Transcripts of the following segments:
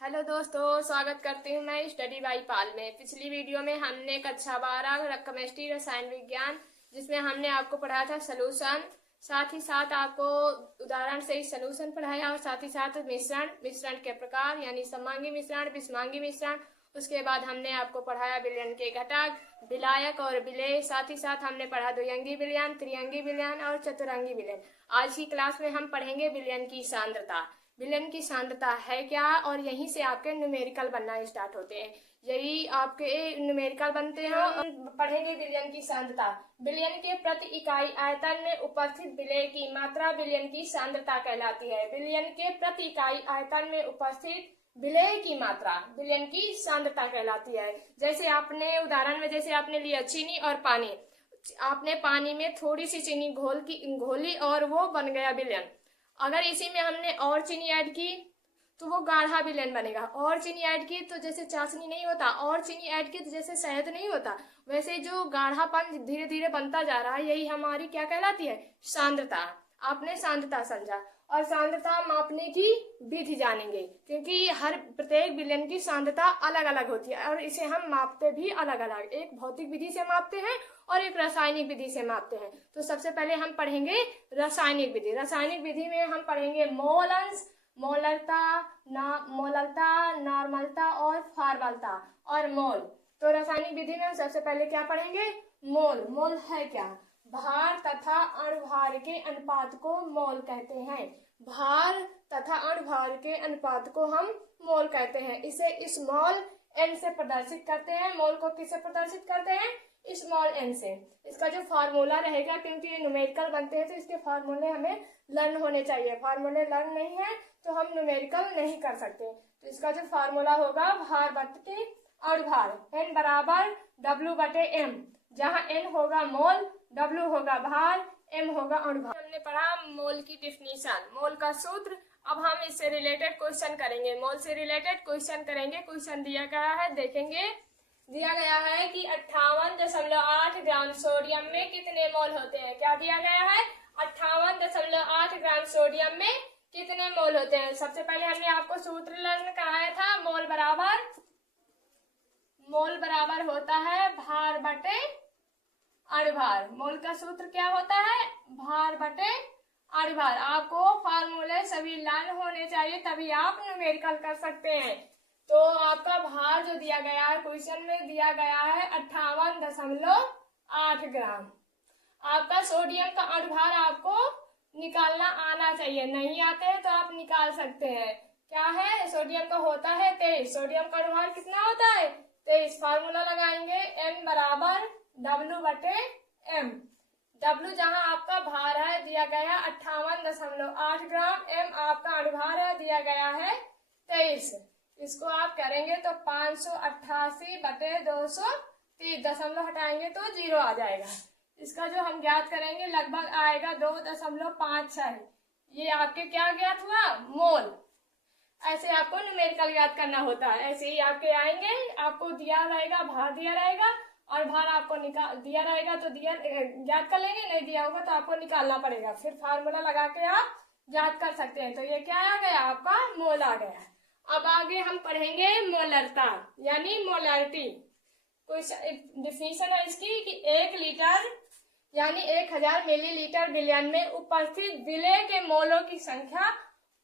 Hello दोस्तों, स्वागत करती हूँ मैं स्टडी बाई पाल में। पिछली वीडियो में हमने कक्षा 12 केमिस्ट्री रसायन विज्ञान जिसमें हमने आपको पढ़ाया था सलूशन, साथ ही साथ आपको उदाहरण से ही सलूशन पढ़ाया और साथ ही साथ मिश्रण के प्रकार यानी सममांगी मिश्रण, विषमांगी मिश्रण। उसके बाद हमने आपको पढ़ाया विलयन के घटक, विलायक और विलेय। साथ ही साथ हमने पढ़ा द्विअंगी विलयन, त्रिअंगी विलयन और चतुरंगी विलयन। आज की क्लास में हम पढ़ेंगे विलयन की सांद्रता। विलयन की सांद्रता है क्या, और यहीं से आपके न्यूमेरिकल बनना स्टार्ट होते हैं। यही आपके न्यूमेरिकल बनते हैं। हम पढ़ेंगे विलयन की सांद्रता। विलयन के प्रति इकाई आयतन में उपस्थित विलेय की मात्रा विलयन की सांद्रता कहलाती है। विलयन के प्रति इकाई आयतन में उपस्थित विलेय की मात्रा विलयन की सांद्रता कहलाती है। जैसे आपने उदाहरण में जैसे आपने लिया चीनी और पानी। आपने पानी में थोड़ी सी चीनी घोली और वो बन गया विलयन। अगर इसी में हमने और चीनी ऐड की तो वो गाढ़ा विलयन बनेगा। और चीनी ऐड की तो जैसे चाशनी नहीं होता, और चीनी ऐड की तो जैसे शहद नहीं होता, वैसे जो गाढ़ापन धीरे धीरे बनता जा रहा है, यही हमारी क्या कहलाती है, सांद्रता। आपने सांद्रता समझा। और सांद्रता मापने की विधि जानेंगे, क्योंकि हर प्रत्येक विलयन की सांद्रता अलग अलग होती है और इसे हम मापते भी अलग अलग। एक भौतिक विधि से मापते हैं और एक रासायनिक विधि से मापते हैं। तो सबसे पहले हम पढ़ेंगे रासायनिक विधि। रासायनिक विधि में हम पढ़ेंगे मोल अंश, मोलरता, नॉर्मलता और फॉर्मलता और मोल। तो रासायनिक विधि में हम सबसे पहले क्या पढ़ेंगे, मोल। मोल है क्या, भार तथा अणुभार के अनुपात को मोल कहते हैं। भार तथा अणुभार के अनुपात को हम मोल कहते हैं। इसे स्मॉल एन से प्रदर्शित करते हैं। मोल को किससे प्रदर्शित करते हैं, स्मॉल एन से। इसका जो फार्मूला रहेगा, क्योंकि ये न्यूमेरिकल बनते हैं तो इसके फार्मूले हमें लर्न होने चाहिए। फार्मूले लर्न नहीं है तो हम न्यूमेरिकल नहीं कर सकते। तो इसका जो फार्मूला होगा, भार बटे अणुभार, एन बराबर डब्ल्यू बटे एम, जहाँ एन होगा मोल, डब्ल्यू होगा भार, एम होगा अणुभार। हमने पढ़ा मोल की डिफिनीशन, मोल का सूत्र। अब हम इससे रिलेटेड क्वेश्चन करेंगे, मोल से रिलेटेड क्वेश्चन करेंगे। क्वेश्चन दिया गया है, देखेंगे। दिया गया है कि 58.8 ग्राम सोडियम में कितने मोल होते हैं। क्या दिया गया है, 58.8 ग्राम सोडियम में कितने मोल होते हैं। सबसे पहले हमने आपको सूत्र लर्न कराया था। मोल बराबर होता है भार बटे अणुभार। मोल का सूत्र क्या होता है, भार बटे अणुभार। आपको फार्मूले सभी लर्न होने चाहिए, तभी आप न्यूमेरिकल कर सकते हैं। तो आपका भार जो दिया गया है, क्वेश्चन में दिया गया है 58.8 ग्राम। आपका सोडियम का अणुभार आपको निकालना आना चाहिए। नहीं आते हैं तो आप निकाल सकते हैं। क्या है, सोडियम का होता है 23। सोडियम का अणुभार कितना होता है, 23। फार्मूला लगाएंगे, एन बराबर डब्ल्यू बटे एम। डब्ल्यू जहां आपका भार है दिया गया 58.8 ग्राम, एम आपका अणुभार है दिया गया है 23। इसको आप करेंगे तो 588 बटे 230, दशमलव हटाएंगे तो 0 आ जाएगा। इसका जो हम ज्ञात करेंगे लगभग आएगा 2.56। ये आपके क्या ज्ञात हुआ, मोल। ऐसे आपको न्यूमेरिकल याद करना होता है। ऐसे ही आपके आएंगे, आपको दिया रहेगा, भार दिया रहेगा और भार आपको निकाल दिया रहेगा तो दिया ज्ञात कर लेंगे, नहीं दिया होगा तो आपको निकालना पड़ेगा। फिर फार्मूला लगा के आप ज्ञात कर सकते हैं। तो ये क्या आ गया, आपका मोल आ गया। अब आगे हम पढ़ेंगे मोलरता यानी मोलारिटी। कोई डिफिनीशन है इसकी कि 1 लीटर यानी 1000 मिलीलीटर विलयन में उपस्थित विलेय के मोलों की संख्या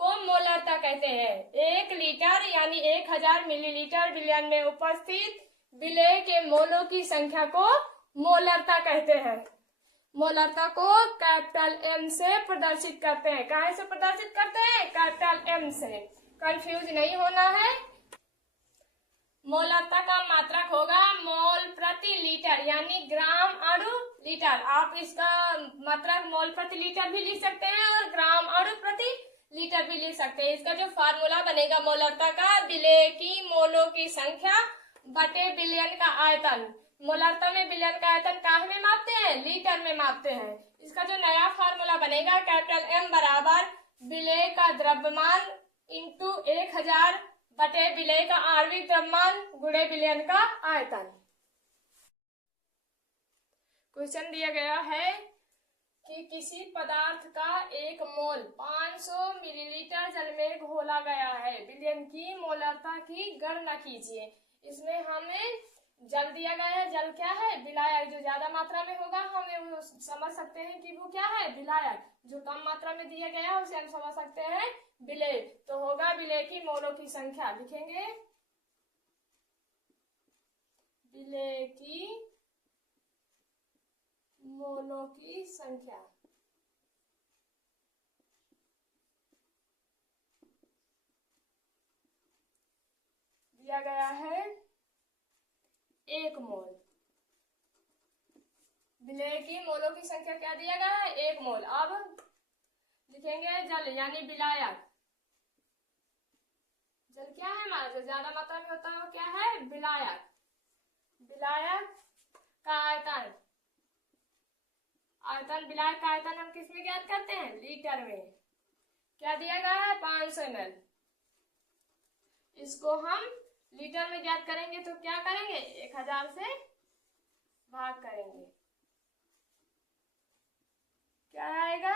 को मोलरता कहते हैं। 1 लीटर यानी 1000 मिलीलीटर विलयन में उपस्थित विलेय के मोलों की संख्या को मोलरता कहते हैं। मोलरता को कैपिटल एम से प्रदर्शित करते हैं। कहाँ से प्रदर्शित करते हैं, कैपिटल एम से। कंफ्यूज नहीं होना है। मोलरता का मात्रक होगा मोल प्रति लीटर यानी ग्राम अणु लीटर। आप इसका मात्रक मोल प्रति लीटर भी लिख सकते हैं और ग्राम अणु प्रति लीटर भी लिख सकते हैं। इसका जो फार्मूला बनेगा मोलरता का, विलेय की मोलों की संख्या बटे विलयन का आयतन। मोलरता में विलयन का आयतन काहे में मापते हैं, लीटर में मापते हैं। इसका जो नया फार्मूला बनेगा, कैपिटल एम बराबर विलेय का द्रव्यमान इंटू 1000 बटे विलेय का आणविक द्रव्यमान गुणे विलयन का आयतन। क्वेश्चन दिया गया है कि किसी पदार्थ का एक मोल 500 मिलीलीटर जल में घोला गया है, विलयन की मोलरता की गणना कीजिए। इसमें हमें जल दिया गया है, जल क्या है? विलायक। जो ज्यादा मात्रा में होगा हमें वो समझ सकते हैं कि वो क्या है? विलायक। जो कम मात्रा में दिया गया है उसे हम समझ सकते हैं विलेय। तो होगा विलेय की मोलों की संख्या। लिखेंगे विलेय की मोलों की संख्या। दिया गया है 1 मोल। विलेय की मोलों की संख्या क्या दिया गया है? 1 मोल। अब लिखेंगे जल यानी विलायक। जल क्या है हमारा? जो ज्यादा मात्रा में होता है वो क्या है? विलायक। विलायक का आयतन। आयतन, विलायक का आयतन हम किस में ज्ञात करते हैं? लीटर में। क्या दिया गया है? 500 ml। इसको हम लीटर में ज्ञात करेंगे तो क्या करेंगे? 1000 से भाग करेंगे। क्या आएगा?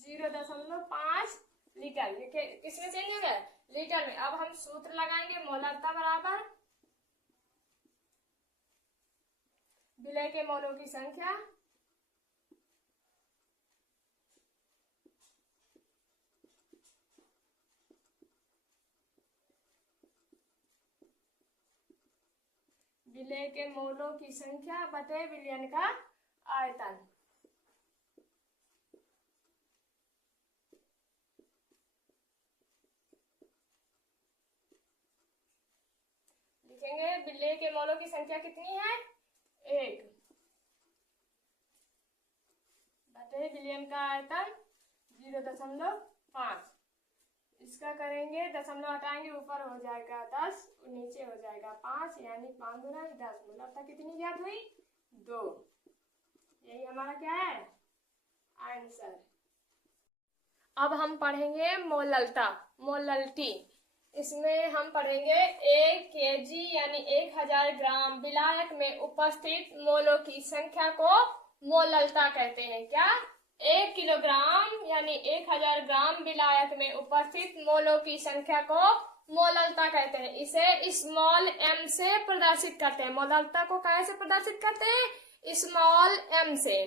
0.5 लीटर। किसमें चेंज हो गया? लीटर में। अब हम सूत्र लगाएंगे मोलरता बराबर विलेय के मोलों की संख्या विलेय के मोलों की संख्या बटे विलयन का आयतन। लिखेंगे विलेय के मोलों की संख्या कितनी है? 1 बटे विलयन का आयतन 0.5। इसका करेंगे, दशमलव हटाएंगे, ऊपर हो जाएगा 10, नीचे हो जाएगा 5, यानी 5 गुना 10। मोलरता कितनी ज्ञात हुई? 2। यही हमारा क्या है? आंसर। अब हम पढ़ेंगे मोललता, मोलल्टी। इसमें हम पढ़ेंगे 1 kg यानी 1000 ग्राम विलायक में उपस्थित मोलों की संख्या को मोललता कहते हैं। क्या? 1 किलोग्राम यानी 1000 ग्राम विलायक में उपस्थित मोलों की संख्या को मोललता कहते हैं। इसे स्मॉल m से प्रदर्शित करते हैं। मोललता को कैसे प्रदर्शित करते हैं? स्मॉल m से।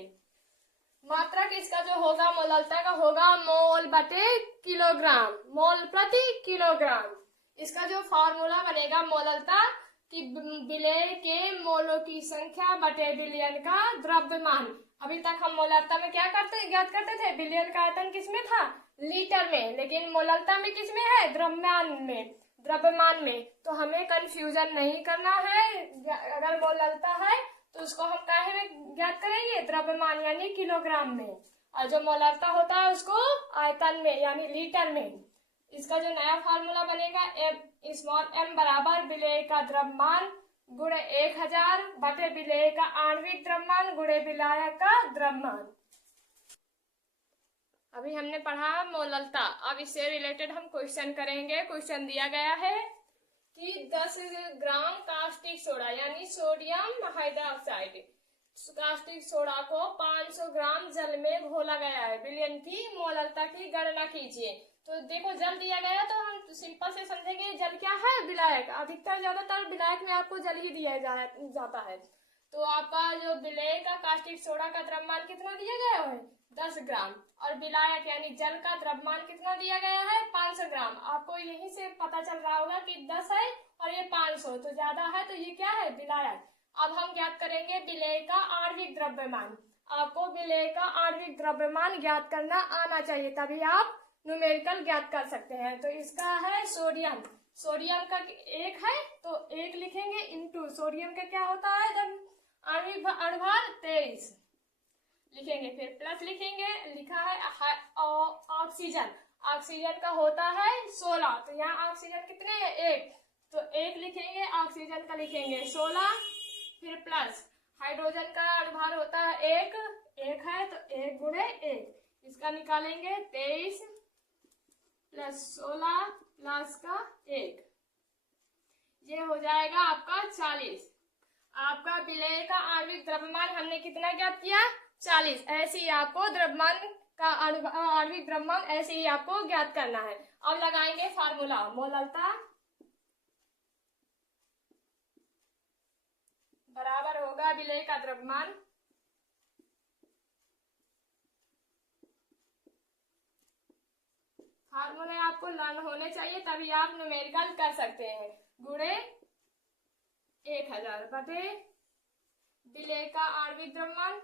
मात्रक इसका जो होगा मोललता का होगा मोल बटे किलोग्राम, मोल प्रति किलोग्राम। इसका जो फॉर्मूला बनेगा मोललता कि विलेय के मोलों की संख्या बटे विलयन का द्रव्यमान। अभी तक हम मोललता में क्या ज्ञात करते थे? विलयन का आयतन किसमें था? लीटर में। लेकिन मोललता में किसमें है? द्रव्यमान में। तो हमें कंफ्यूजन नहीं करना है। अगर मोललता है तो उसको हम काहे में ज्ञात करेंगे? द्रव्यमान यानी किलोग्राम में। और जो मोलरता होता है उसको आयतन में यानी लीटर में। इसका जो नया फार्मूला बनेगा स्मॉल m बराबर विलेय का द्रव्यमान गुणे 1000 बटे विलेय का आणविक द्रव्यमान गुणे विलायक का द्रव्यमान। अभी हमने पढ़ा मोललता। अब इससे रिलेटेड हम क्वेश्चन करेंगे। क्वेश्चन दिया गया है कि 10 ग्राम कास्टिक सोडा यानी सोडियम हाइड्रोक्साइड, कास्टिक सोडा को 500 ग्राम जल में घोला गया है। विलयन की मोललता की गणना कीजिए। तो देखो जल दिया गया तो हम सिंपल से समझेंगे जल क्या है? विलायक। अधिकतर ज्यादातर विलायक में आपको जल ही दिया जाता है। तो आपका जो विलेय का कास्टिक सोडा का द्रव्यमान कितना दिया गया है? 10 ग्राम। और विलायक यानी जल का द्रव्यमान कितना दिया गया है? 500 ग्राम। आपको यहीं से पता चल रहा होगा कि 10 है और ये 500 तो ज्यादा है, तो ये क्या है? विलायक। अब हम ज्ञात करेंगे विलेय का आणविक द्रव्यमान। आपको विलेय का आणविक द्रव्यमान ज्ञात करना आना चाहिए, तभी आप न्यूमेरिकल ज्ञात कर सकते हैं। तो इसका है सोडियम। सोडियम का 1 है तो 1 लिखेंगे इंटू सोडियम का क्या होता है जब आणविक अणुभार 23 लिखेंगे, फिर प्लस लिखेंगे। लिखा है ऑक्सीजन। ऑक्सीजन का होता है 16, तो यहाँ ऑक्सीजन कितने हैं? 1, तो 1 लिखेंगे। ऑक्सीजन का लिखेंगे 16, फिर प्लस हाइड्रोजन का अणुभार होता है 1 है तो 1 गुणे 1, इसका निकालेंगे 23 प्लस 16 प्लस का 1, ये हो जाएगा आपका 40। आपका विलेय का आणविक द्रव्यमान हमने कितना ज्ञात किया? 40। ऐसे ही आपको द्रव्यमान का आणविक द्रव्यमान ऐसे ही आपको ज्ञात करना है। अब लगाएंगे फार्मूला। मोललता बराबर होगा विलेय का द्रव्यमान फार्मूले आपको लर्न होने चाहिए, तभी आप न्यूमेरिकल कर सकते हैं। गुणे 1000 बटे विलेय का आणविक द्रव्यमान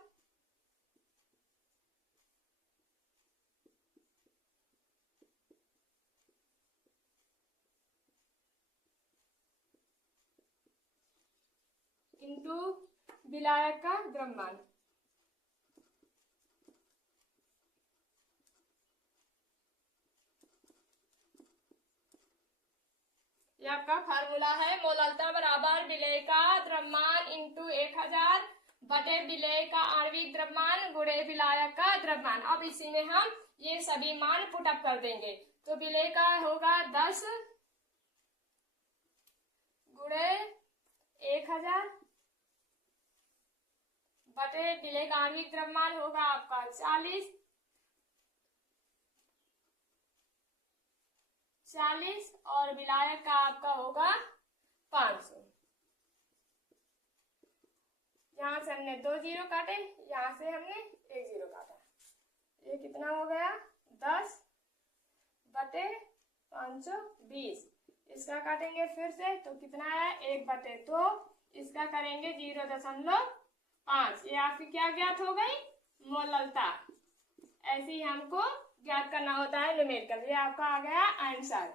इंटू विलायक का द्रव्यमान। ये आपका फार्मूला है। मोललता बराबर विलेय का द्रव्यमान इंटू 1000 बटे विलेय का आणविक द्रव्यमान गुणे विलायक का द्रव्यमान। अब इसी में हम ये सभी मान पुटअप कर देंगे। तो विलेय का होगा 10 गुणे 1000 बटे विलेय का आणविक द्रव्यमान होगा आपका 40 और विलायक का आपका होगा 500। यहाँ से हमने 2 जीरो काटे, यहाँ से हमने 1 जीरो काटा। ये कितना हो गया 10 बटे 520। इसका काटेंगे फिर से तो कितना है 1 बटे 2। इसका करेंगे 0.5। ये आपकी क्या ज्ञात हो गई मोललता। ऐसे ही हमको ज्ञात करना होता है न्यूमेरिकल। ये आपका आ गया आंसर।